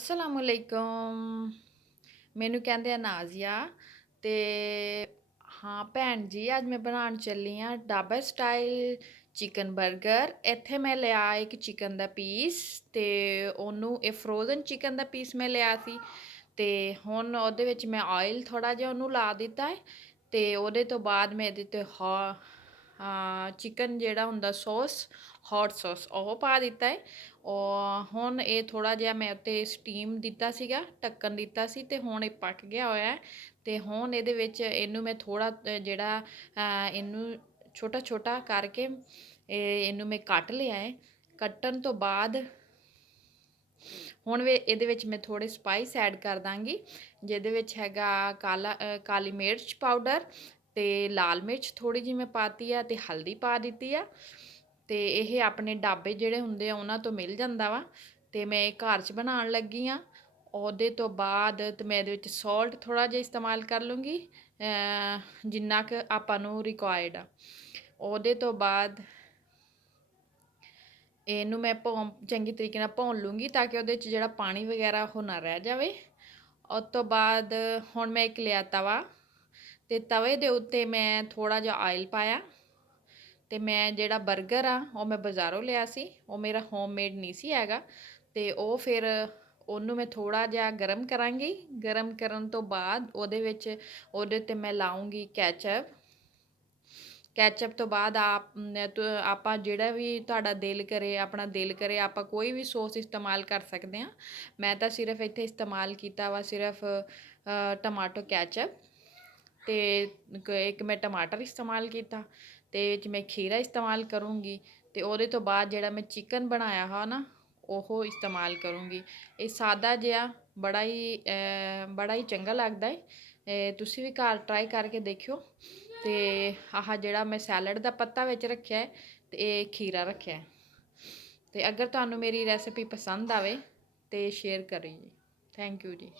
ਅਸਲਾਮੁਅਲੈਕੁਮ। ਮੈਨੂੰ ਕਹਿੰਦੇ ਆ ਨਾਜ਼ੀਆ। ਤੇ ਹਾਂ ਭੈਣ ਜੀ, ਅੱਜ ਮੈਂ ਬਣਾਉਣ ਚੱਲੀ ਹਾਂ ਢਾਬਾ ਸਟਾਈਲ ਚਿਕਨ 버ਗਰ। ਇੱਥੇ ਮੈਂ ਲਿਆ ਇੱਕ ਚਿਕਨ ਦਾ ਪੀਸ, ਤੇ ਉਹਨੂੰ ਇਹ ਫਰੋਜ਼ਨ ਚਿਕਨ ਦਾ ਪੀਸ ਮੈਂ ਲਿਆ ਸੀ। ਤੇ ਹੁਣ ਉਹਦੇ ਵਿੱਚ ਮੈਂ ਆਇਲ ਥੋੜਾ ਜਿਹਾ ਉਹਨੂੰ ਲਾ ਦਿੱਤਾ ਹੈ। ਤੇ ਉਹਦੇ ਤੋਂ ਬਾਅਦ ਮੈਂ ਇਹਦੇ ਤੇ ਚਿਕਨ ਜਿਹੜਾ ਹੁੰਦਾ ਸੌਸ, ਹੌਟ ਸੌਸ, ਉਹ ਪਾ ਦਿੱਤਾ ਹੈ। ਹੁਣ ਇਹ ਥੋੜਾ ਜਿਹਾ ਮੈਂ ਉੱਤੇ ਸਟੀਮ ਦਿੱਤਾ ਸੀਗਾ, ਢੱਕਣ ਦਿੱਤਾ ਸੀ, ਤੇ ਹੁਣ ਇਹ ਪੱਕ ਗਿਆ ਹੋਇਆ ਹੈ। ਤੇ ਹੁਣ ਇਹਦੇ ਵਿੱਚ ਇਹਨੂੰ ਮੈਂ ਥੋੜਾ ਜਿਹੜਾ ਇਹਨੂੰ ਛੋਟਾ ਛੋਟਾ ਕਰਕੇ ਇਹਨੂੰ ਮੈਂ ਕੱਟ ਲਿਆ ਹੈ। ਕੱਟਣ ਤੋਂ ਬਾਅਦ ਹੁਣ ਇਹਦੇ ਵਿੱਚ ਮੈਂ ਥੋੜੇ ਸਪਾਈਸ ਐਡ ਕਰ ਦਾਂਗੀ, ਜਿਹਦੇ ਵਿੱਚ ਹੈਗਾ ਕਾਲੀ ਮਿਰਚ ਪਾਊਡਰ, ਤੇ ਲਾਲ ਮਿਰਚ ਥੋੜੀ ਜਿਹੀ ਮੈਂ ਪਾਤੀ ਆ, ਤੇ ਹਲਦੀ ਪਾ ਦਿੱਤੀ ਆ। ਤੇ ਇਹ ਆਪਣੇ ਢਾਬੇ ਜਿਹੜੇ ਹੁੰਦੇ ਆ ਉਹਨਾਂ ਤੋਂ ਮਿਲ ਜਾਂਦਾ ਵਾ, ਤੇ ਮੈਂ ਇਹ ਘਰ 'ਚ ਬਣਾਉਣ ਲੱਗੀ ਆ। ਉਹਦੇ ਤੋਂ ਬਾਅਦ ਤੇ ਮੈਂ ਇਹਦੇ ਵਿੱਚ ਸੌਲਟ ਥੋੜਾ ਜਿਹਾ ਇਸਤੇਮਾਲ ਕਰ ਲੂੰਗੀ, ਜਿੰਨਾ ਕੁ ਆਪਾਂ ਨੂੰ ਰਿਕੁਆਇਰਡ ਆ। ਉਹਦੇ ਤੋਂ ਬਾਅਦ ਇਹਨੂੰ ਮੈਂ ਚੰਗੀ ਤਰੀਕੇ ਨਾਲ ਭੁੰਨ ਲੂੰਗੀ, ਤਾਂ ਕਿ ਉਹਦੇ 'ਚ ਜਿਹੜਾ ਪਾਣੀ ਵਗੈਰਾ ਉਹ ਨਾ ਰਹਿ ਜਾਵੇ। ਉਸ ਤੋਂ ਬਾਅਦ ਹੁਣ ਮੈਂ ਇੱਕ ਲਿਆ ਤਵਾ, ਤੇ ਤਵੇ ਦੇ ਉੱਤੇ ਮੈਂ ਥੋੜਾ ਜਿਹਾ ਆਇਲ ਪਾਇਆ। ਤੇ ਮੈਂ ਜਿਹੜਾ 버ਗਰ ਆ ਉਹ ਮੈਂ ਬਾਜ਼ਾਰੋਂ ਲਿਆ ਸੀ, ਉਹ ਮੇਰਾ ਹੋਮਮੇਡ ਨਹੀਂ ਸੀ ਹੈਗਾ। ਤੇ ਉਹ ਫਿਰ ਉਹਨੂੰ ਮੈਂ ਥੋੜਾ ਜਿਹਾ ਗਰਮ ਕਰਾਂਗੀ। ਗਰਮ ਕਰਨ ਤੋਂ ਬਾਅਦ ਉਹਦੇ 'ਤੇ ਮੈਂ ਲਾਉਂਗੀ ਕੈਚਅਪ। ਕੈਚਅਪ ਤੋਂ ਬਾਅਦ ਆਪਾਂ ਜਿਹੜਾ ਵੀ ਤੁਹਾਡਾ ਦਿਲ ਕਰੇ, ਆਪਣਾ ਦਿਲ ਕਰੇ, ਆਪਾਂ ਕੋਈ ਵੀ ਸੌਸ ਇਸਤੇਮਾਲ ਕਰ ਸਕਦੇ ਹਾਂ। ਮੈਂ ਤਾਂ ਸਿਰਫ ਇੱਥੇ ਇਸਤੇਮਾਲ ਕੀਤਾ ਵਾ ਸਿਰਫ ਟਮਾਟੋ ਕੈਚਅਪ, ਤੇ ਇੱਕ ਮੈਂ ਟਮਾਟਰ ਇਸਤੇਮਾਲ ਕੀਤਾ, ਤੇ ਵਿੱਚ ਮੈਂ ਖੀਰਾ ਇਸਤੇਮਾਲ ਕਰੂੰਗੀ। ਤੇ ਉਹਦੇ ਤੋਂ ਬਾਅਦ ਜਿਹੜਾ ਮੈਂ ਚਿਕਨ ਬਣਾਇਆ ਹਾ ਨਾ, ਉਹ ਇਸਤੇਮਾਲ ਕਰੂੰਗੀ। ਇਹ ਸਾਦਾ ਜਿਹਾ ਬੜਾ ਹੀ ਚੰਗਾ ਲੱਗਦਾ ਹੈ। ਤੁਸੀਂ ਵੀ ਘਰ ਟਰਾਈ ਕਰਕੇ ਦੇਖਿਓ। ਤੇ ਆਹ ਜਿਹੜਾ ਮੈਂ ਸੈਲਡ ਦਾ ਪੱਤਾ ਵਿੱਚ ਰੱਖਿਆ ਹੈ, ਤੇ ਇਹ ਖੀਰਾ ਰੱਖਿਆ ਹੈ। ਤੇ ਅਗਰ ਤੁਹਾਨੂੰ ਮੇਰੀ ਰੈਸਿਪੀ ਪਸੰਦ ਆਵੇ ਤੇ ਸ਼ੇਅਰ ਕਰਿਓ ਜੀ। ਥੈਂਕ ਯੂ ਜੀ।